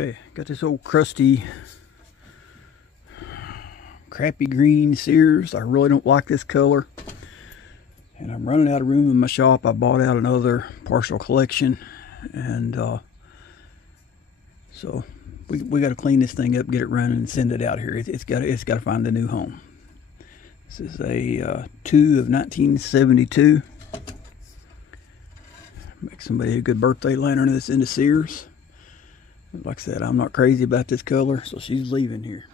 Okay, got this old crusty, crappy green Sears. I really don't like this color. And I'm running out of room in my shop. I bought out another partial collection. And so we got to clean this thing up, get it running, and send it out here. It's got to find a new home. This is a 2 of 1972. Make somebody a good birthday lantern that's into Sears. Like I said, I'm not crazy about this color, so she's leaving here.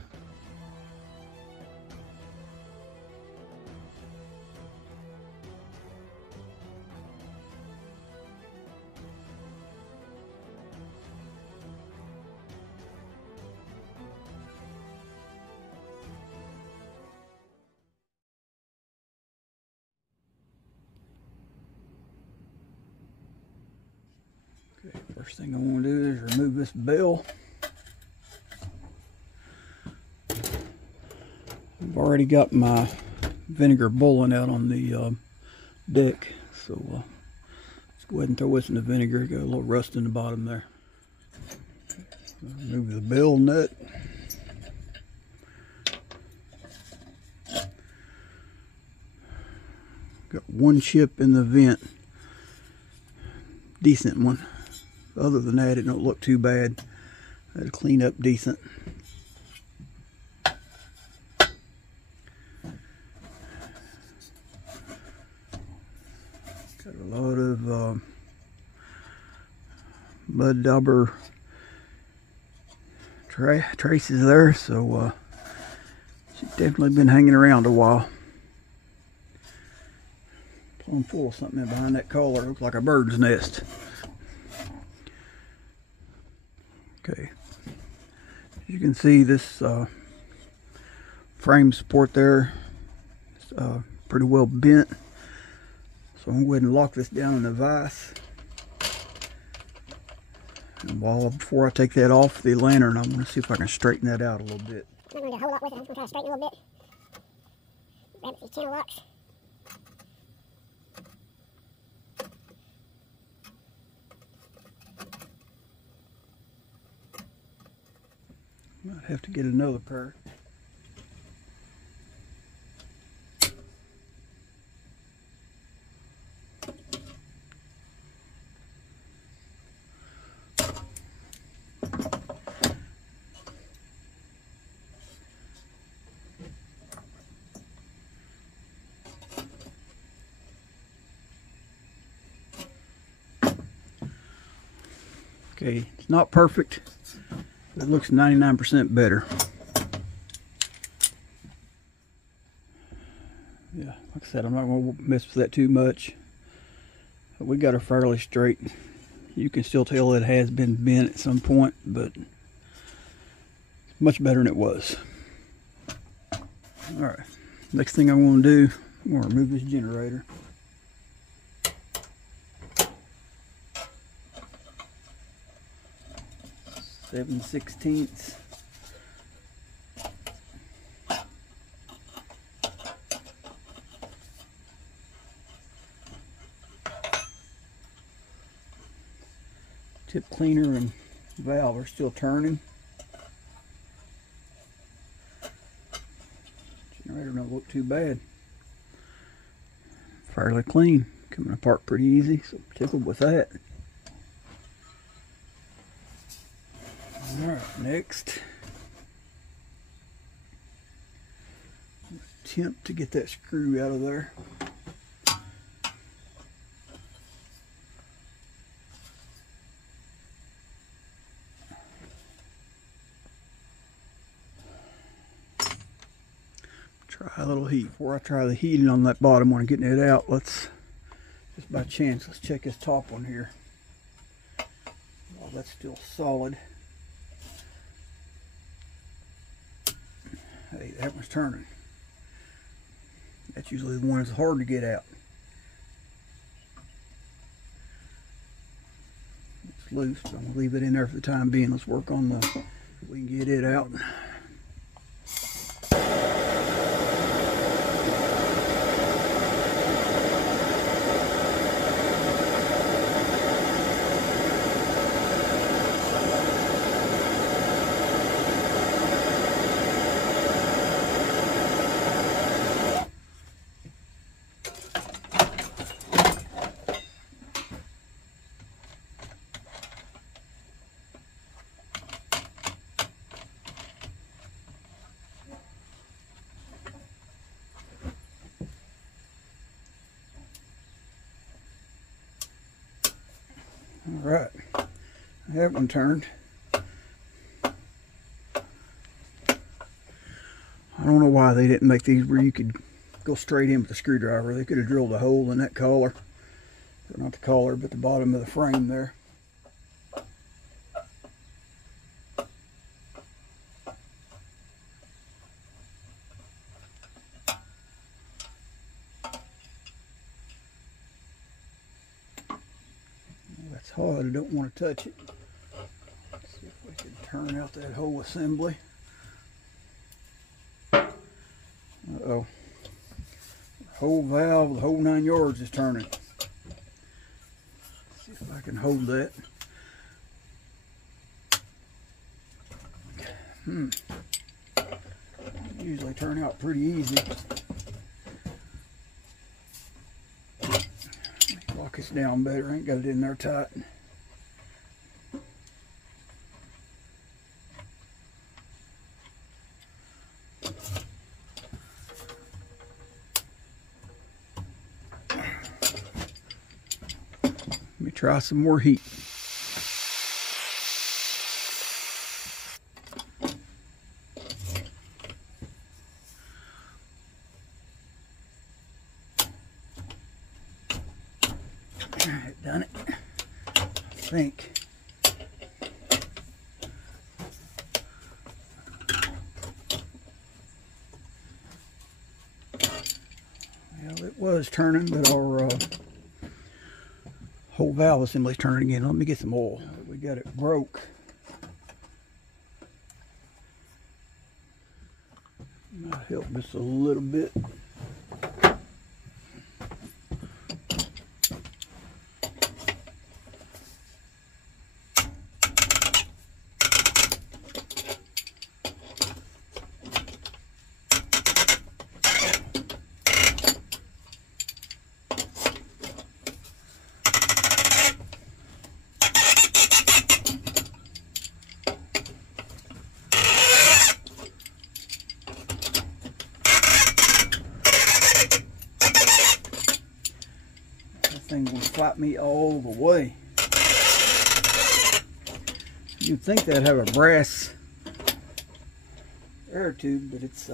Okay, first thing I want to do is remove this bell. I've already got my vinegar boiling out on the deck, so let's go ahead and throw this in the vinegar. Got a little rust in the bottom there. Remove the bell nut. Got one chip in the vent, decent one. Other than that, it don't look too bad. It'll clean up decent. Got a lot of mud dauber traces there, so she's definitely been hanging around a while. Plumb full of something in behind that collar. Looks like a bird's nest. Okay, as you can see, this frame support there is pretty well bent. So I'm going to go ahead and lock this down in a vise. And before I take that off the lantern, I'm going to see if I can straighten that out a little bit. I'm not going to do a whole lot with it. I'm just going to try to straighten it a little bit. Grab these channel locks. Might have to get another pair. Okay, it's not perfect. It looks 99% better. Yeah, like I said, I'm not going to mess with that too much. But we got her fairly straight. You can still tell it has been bent at some point, but it's much better than it was. Alright, next thing I'm going to do, I'm going to remove this generator. Seven 16ths. Tip cleaner and valve are still turning. Generator don't look too bad. Fairly clean. Coming apart pretty easy, so I'm tickled with that. Alright, next, attempt to get that screw out of there. Try a little heat. Before I try the heating on that bottom one and getting it out, let's, just by chance, let's check this top one here. While that's still solid. Hey, that one's turning. That's usually the one that's hard to get out. It's loose, so I'm going to leave it in there for the time being. Let's work on the, we can get it out. Alright, that one turned. I don't know why they didn't make these where you could go straight in with a screwdriver. They could have drilled a hole in that collar. Or not the collar, but the bottom of the frame there. That's hard, I don't want to touch it. Let's see if we can turn out that whole assembly. Uh-oh. The whole valve, the whole 9 yards is turning. Let's see if I can hold that. Usually turn out pretty easy. Lock this down better, I ain't got it in there tight. Let me try some more heat. Alright, done it. I think. Well, it was turning, but our whole valve assembly is turning again. Let me get some oil. We got it broke. Might help just a little bit. Thing will flap me all the way. You'd think that'd have a brass air tube, but it's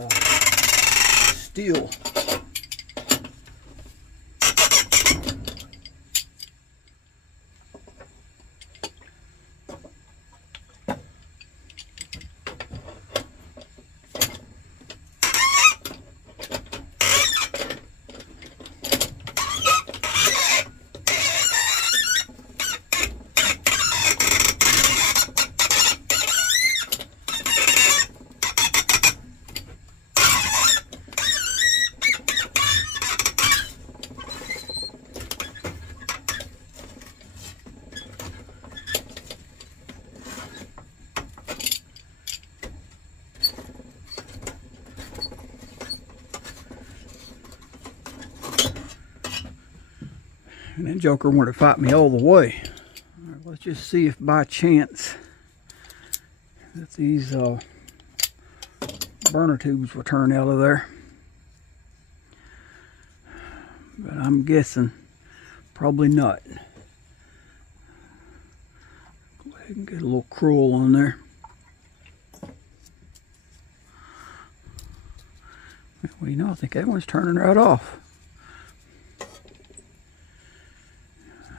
steel. And that joker wanted to fight me all the way. All right, let's just see if by chance that these burner tubes will turn out of there. But I'm guessing probably not. Go ahead and get a little crewel on there. Well, you know, I think that one's turning right off.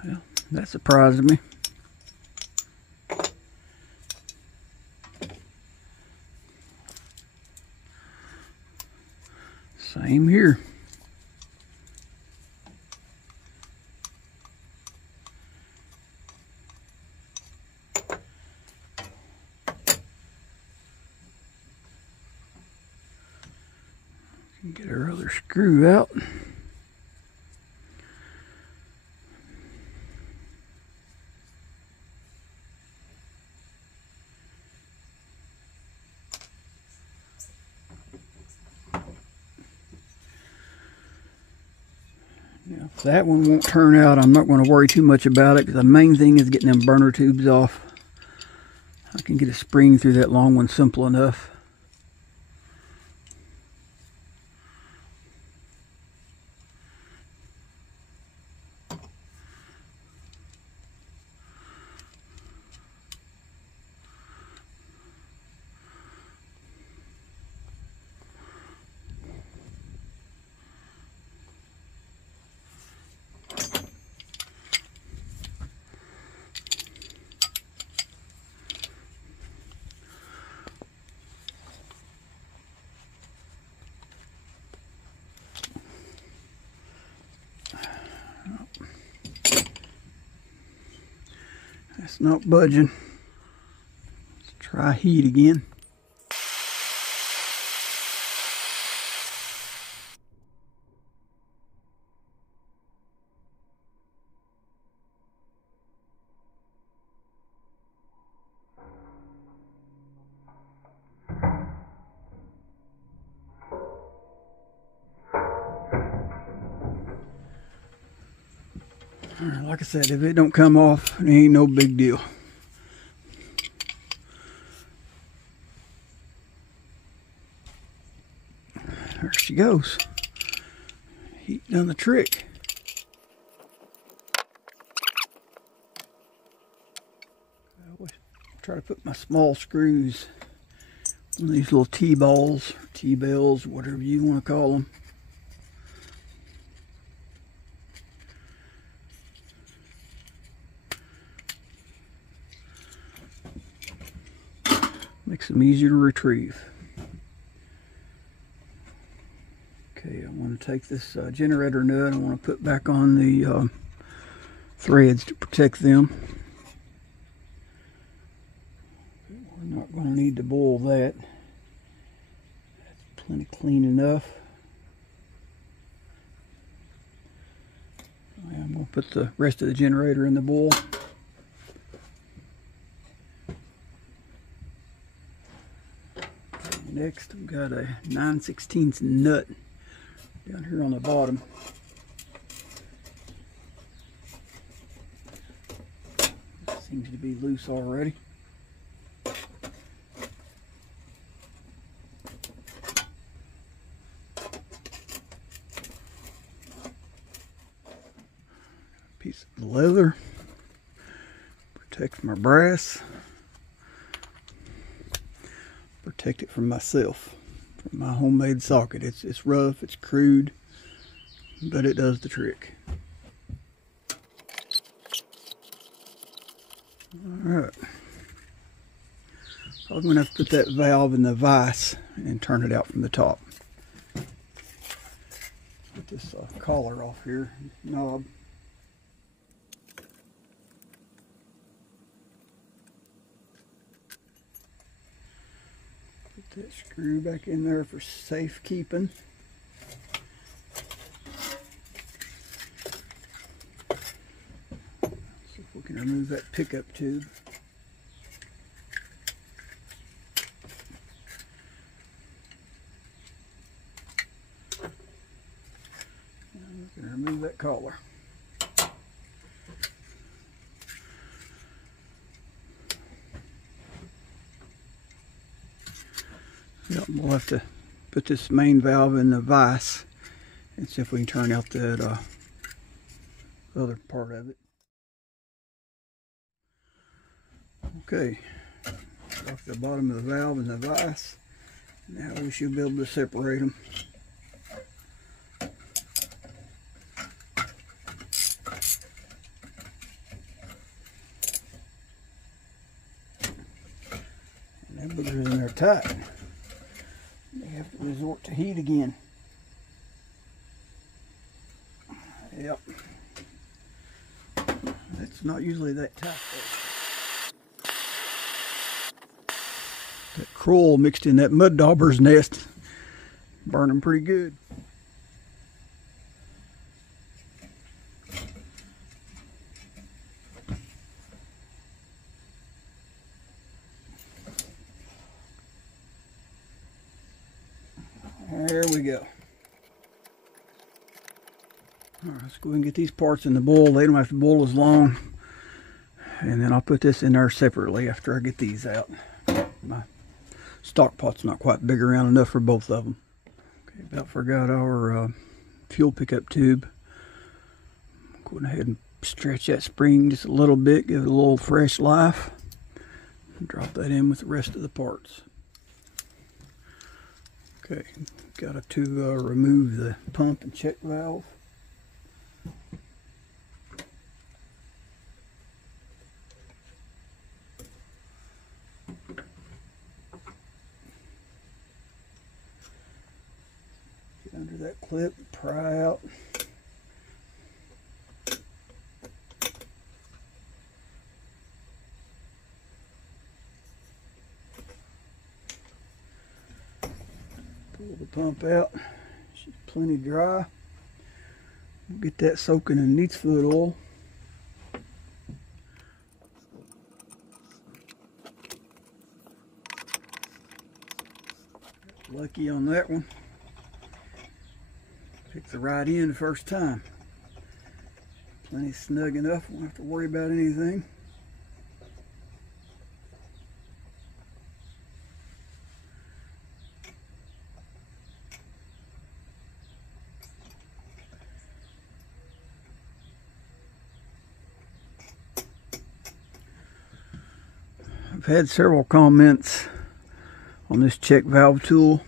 Well, that surprised me. Same here. Get our other screw out. Now, if that one won't turn out, I'm not going to worry too much about it, because the main thing is getting them burner tubes off. I can get a spring through that long one simple enough. It's not budging. Let's try heat again. Like I said, if it don't come off, it ain't no big deal. There she goes. Heat done the trick. I always try to put my small screws on these little T-balls, T-bells, whatever you want to call them. Makes them easier to retrieve. Okay, I want to take this generator nut. I want to put back on the threads to protect them. We're not going to need to boil that. That's plenty clean enough. I'm going to put the rest of the generator in the bowl. Next, we've got a 9/16 nut down here on the bottom. Seems to be loose already. Piece of leather protects my brass. Protect it from myself, from my homemade socket. It's rough, it's crude, but it does the trick. Alright. I'm going to have to put that valve in the vise and turn it out from the top. Put this collar off here, knob. Put that screw back in there for safekeeping. See if we can remove that pickup tube. And we can remove that collar. Yep, we'll have to put this main valve in the vise and see if we can turn out that other part of it. Okay, off the bottom of the valve and the vise. Now we should be able to separate them. And that booger's in there tight. They have to resort to heat again. Yep. It's not usually that tight though. That crowel mixed in that mud dauber's nest. Burning pretty good. There we go. Alright, let's go ahead and get these parts in the bowl. They don't have to boil as long. And then I'll put this in there separately after I get these out. My stock pot's not quite big around enough for both of them. Okay, about forgot our fuel pickup tube. Go ahead and stretch that spring just a little bit, give it a little fresh life. And drop that in with the rest of the parts. Okay, got to remove the pump and check valve. Get under that clip, pry out. Pull the pump out. She's plenty dry. We'll get that soaking in neat's foot oil. Lucky on that one. Picked the right end the first time. Plenty snug enough, won't have to worry about anything. I've had several comments on this check valve tool.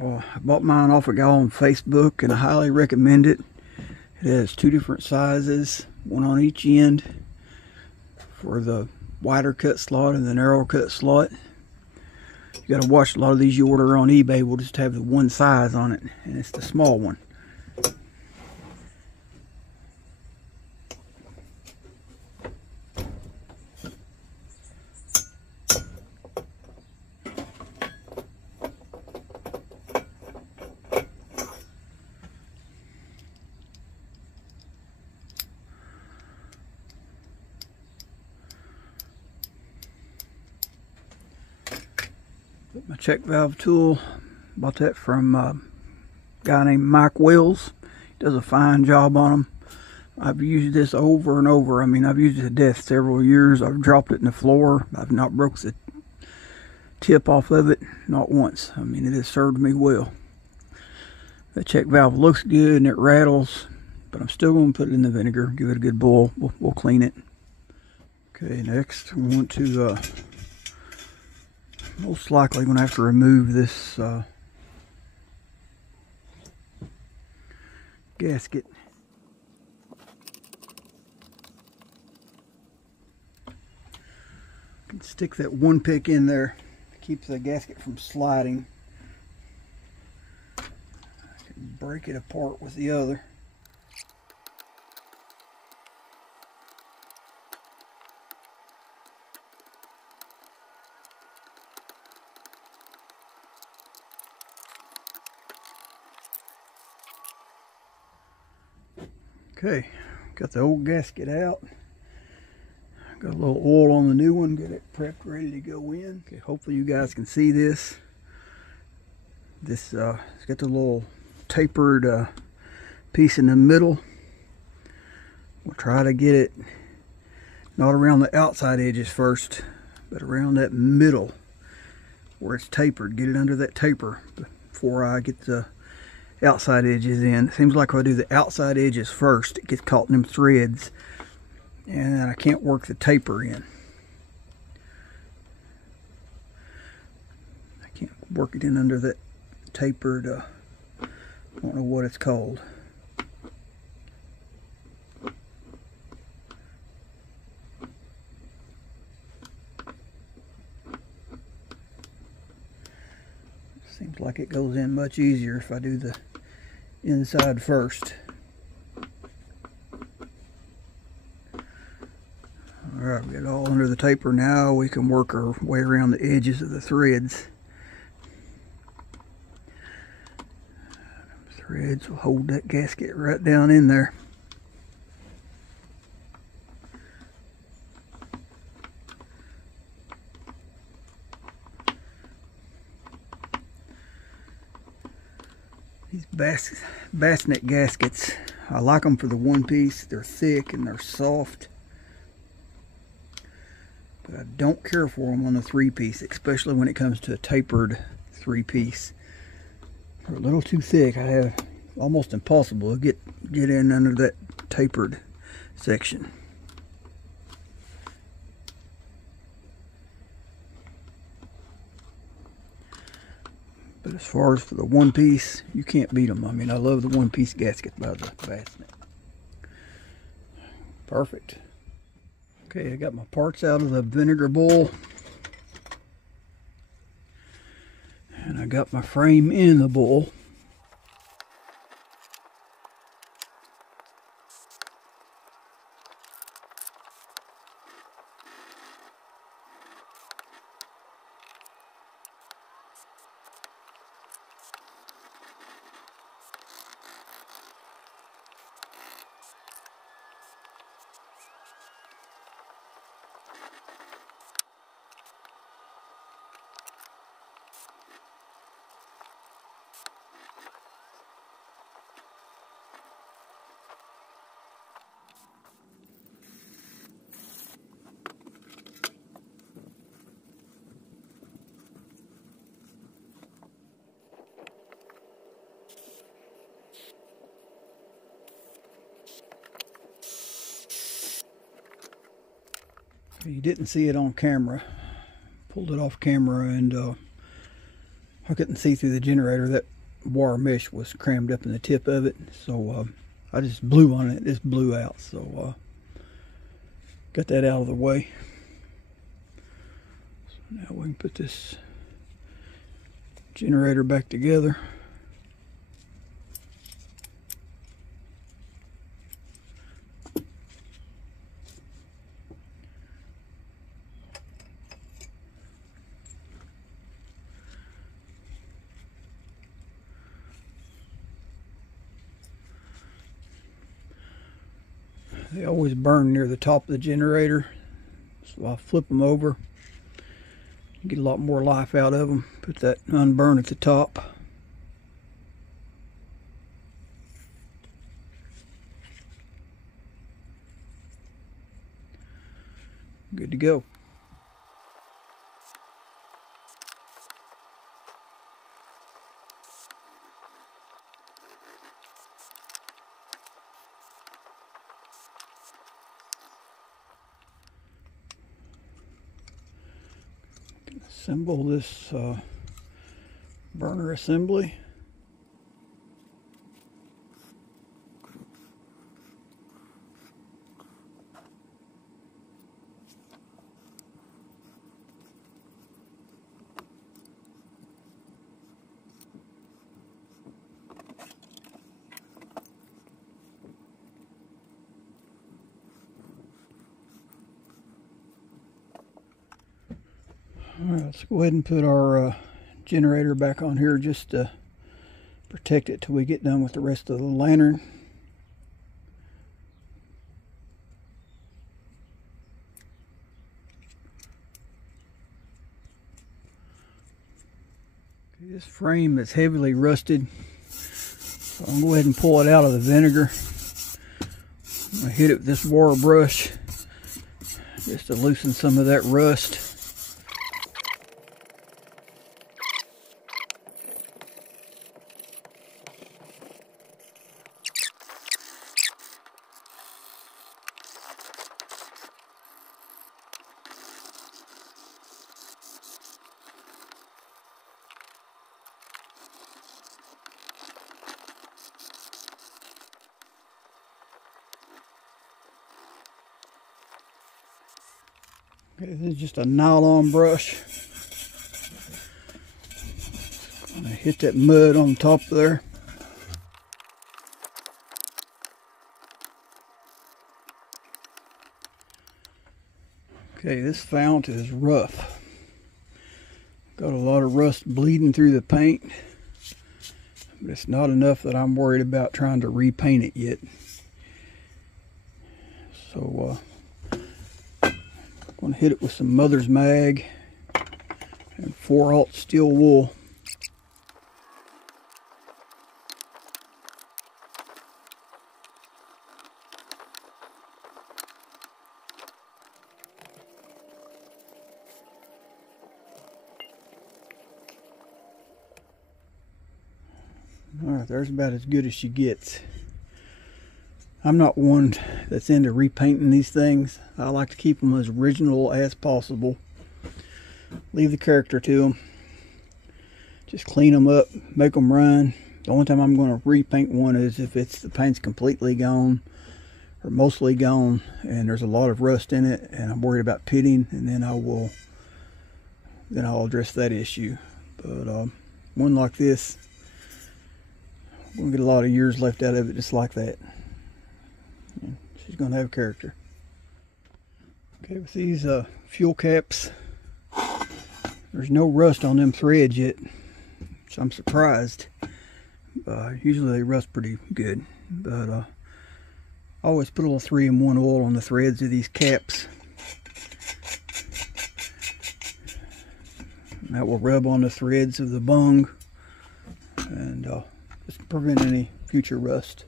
I bought mine off a guy on Facebook and I highly recommend it. It has two different sizes, one on each end for the wider cut slot and the narrow cut slot. You got to watch a lot of these you order on eBay will just have the one size on it, and it's the small one. My check valve tool, bought that from a guy named Mike Wells. He does a fine job on them. I've used this over and over. I mean, I've used it to death several years. I've dropped it in the floor. I've not broke the tip off of it, not once. I mean, it has served me well. The check valve looks good and it rattles, but I'm still going to put it in the vinegar, give it a good boil. We'll clean it. Okay, next we want to most likely going to have to remove this gasket. Can stick that one pick in there to keep the gasket from sliding. I can break it apart with the other. Okay, got the old gasket out. Got a little oil on the new one, get it prepped, ready to go in. Okay, hopefully you guys can see this. It's got the little tapered piece in the middle. We'll try to get it not around the outside edges first, but around that middle where it's tapered. Get it under that taper before I get the outside edges in. It seems like if I do the outside edges first, it gets caught in them threads and then I can't work the taper in. I can't work it in under that tapered, I don't know what it's called. Seems like it goes in much easier if I do the inside first. Alright, we got it all under the taper now. We can work our way around the edges of the threads. Threads will hold that gasket right down in there. These bassinet gaskets, I like them for the one piece. They're thick and they're soft. But I don't care for them on the three piece, especially when it comes to a tapered three piece. They're a little too thick. I have almost impossible to get in under that tapered section. But as far as for the one piece, you can't beat them. I mean, I love the one piece gasket by the bassinet. Perfect. Okay, I got my parts out of the vinegar bowl. And I got my frame in the bowl. You didn't see it on camera. Pulled it off camera and I couldn't see through the generator. That wire mesh was crammed up in the tip of it, so I just blew on it. It just blew out, so got that out of the way. So now we can put this generator back together. They always burn near the top of the generator, so I'll flip them over, get a lot more life out of them. Put that unburn at the top. Good to go. Assemble this burner assembly. Alright, let's go ahead and put our generator back on here just to protect it till we get done with the rest of the lantern. Okay, this frame is heavily rusted, so I'm going to go ahead and pull it out of the vinegar. I'm going to hit it with this wire brush just to loosen some of that rust. Okay, this is just a nylon brush. Gonna hit that mud on top there. Okay, this fount is rough. Got a lot of rust bleeding through the paint, but it's not enough that I'm worried about trying to repaint it yet. So I'm going to hit it with some Mother's Mag and 4/0 steel wool. Alright, there's about as good as she gets. I'm not one that's into repainting these things. I like to keep them as original as possible. Leave the character to them. Just clean them up, make them run. The only time I'm going to repaint one is if the paint's completely gone or mostly gone and there's a lot of rust in it and I'm worried about pitting, and then I'll address that issue. But one like this, we're going to get a lot of years left out of it just like that. She's going to have character. Okay, with these fuel caps, there's no rust on them threads yet, so I'm surprised. Usually they rust pretty good, but I always put a little 3-in-1 oil on the threads of these caps. And that will rub on the threads of the bung and just prevent any future rust.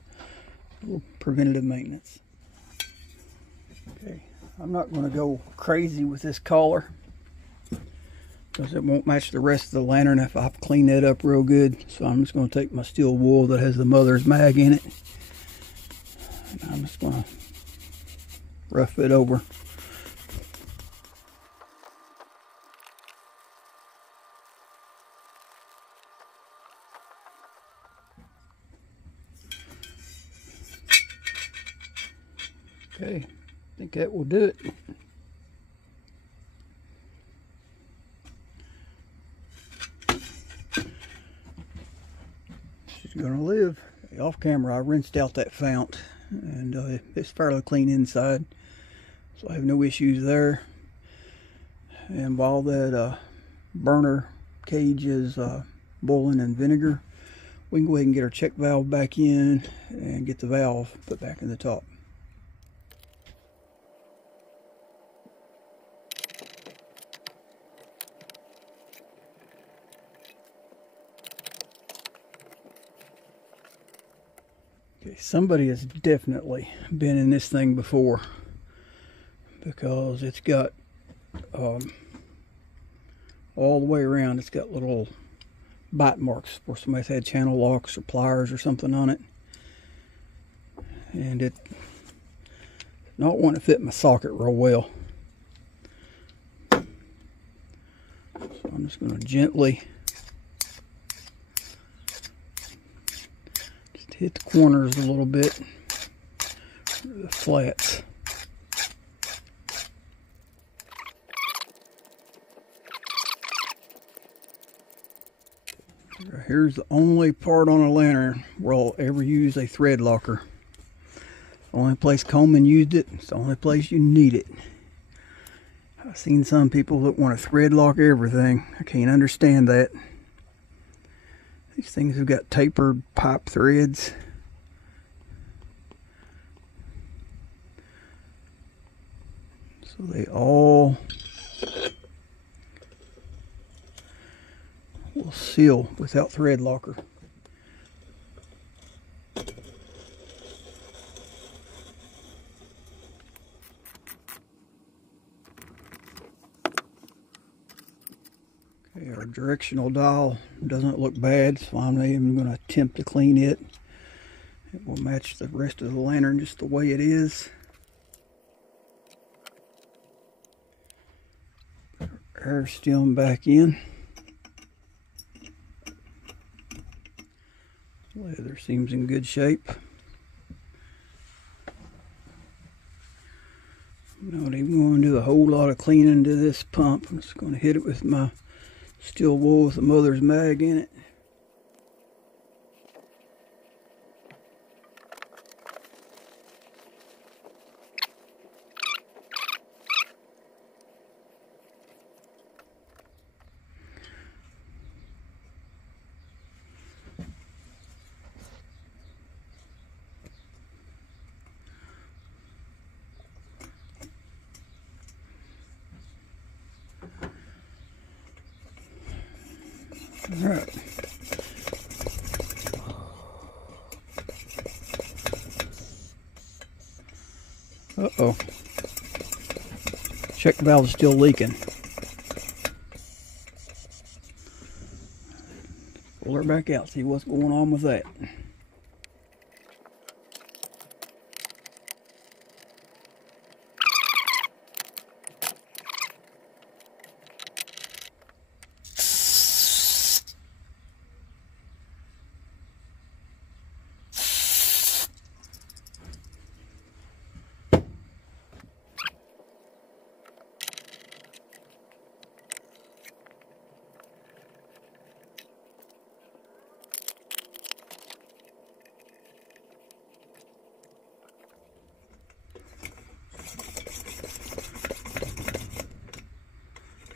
Preventative maintenance. Okay, I'm not going to go crazy with this collar because it won't match the rest of the lantern if I clean that up real good. So I'm just going to take my steel wool that has the Mother's Mag in it, and I'm just going to rough it over. Okay, I think that will do it. She's gonna live. Off camera, I rinsed out that fount, and it's fairly clean inside, so I have no issues there. And while that burner cage is boiling in vinegar, we can go ahead and get our check valve back in and get the valve put back in the top. Okay, somebody has definitely been in this thing before, because it's got all the way around, it's got little bite marks where somebody's had channel locks or pliers or something on it, and it not want to fit my socket real well. So I'm just going to gently just hit the corners a little bit, the flats. Here's the only part on a lantern where I'll ever use a thread locker. The only place Coleman used it, it's the only place you need it. I've seen some people that want to thread lock everything. I can't understand that. These things have got tapered pipe threads. So they all will seal without thread locker. Okay, our directional dial doesn't look bad, so I'm not even going to attempt to clean it. It will match the rest of the lantern just the way it is. Put our air stem back in. Leather seems in good shape. I'm not even going to do a whole lot of cleaning to this pump. I'm just going to hit it with my steel wool with the mother's mag in it. All right. Uh-oh. Check valve is still leaking. Pull her back out, see what's going on with that.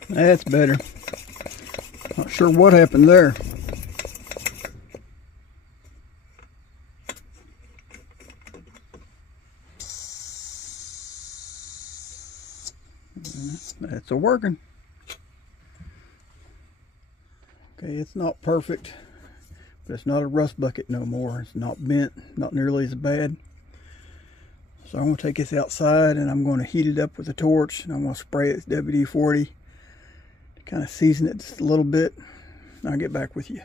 That's better. Not sure what happened there. That's a working. Okay, it's not perfect, but it's not a rust bucket no more. It's not bent, not nearly as bad. So I'm going to take this outside and I'm going to heat it up with a torch, and I'm going to spray it with WD-40 to kind of season it just a little bit. I'll get back with you.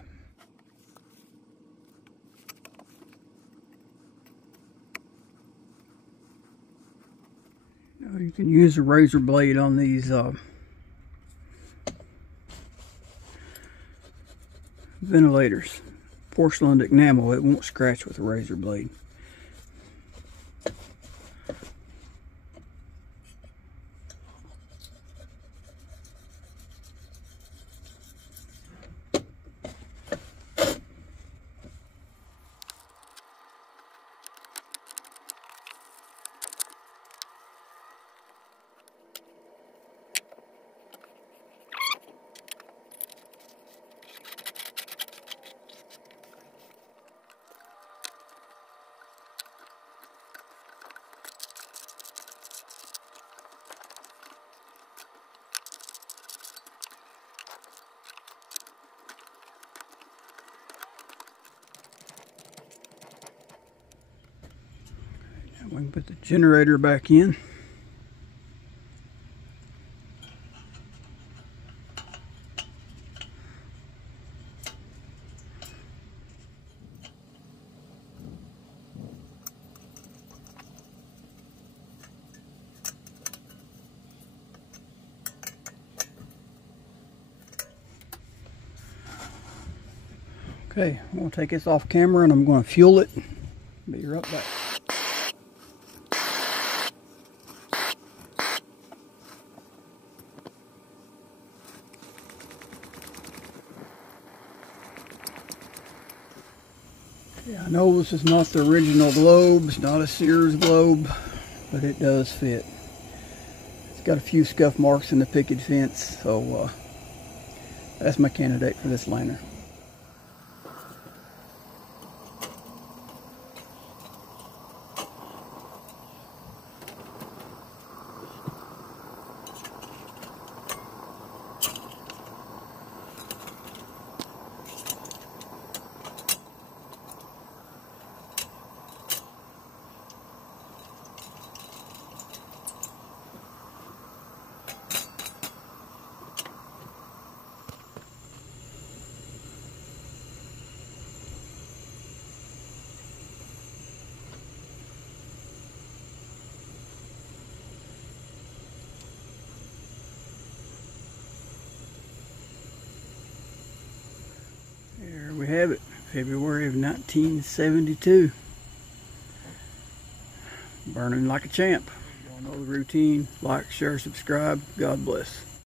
Now you can use a razor blade on these ventilators. Porcelain enamel, it won't scratch with a razor blade. We can put the generator back in. Okay, I'm going to take this off camera and I'm going to fuel it. Be right back. Yeah, I know this is not the original globe. It's not a Sears globe, but it does fit. It's got a few scuff marks in the picket fence, so that's my candidate for this liner. There we have it, February of 1972. Burning like a champ. Y'all know the routine. Like, share, subscribe. God bless.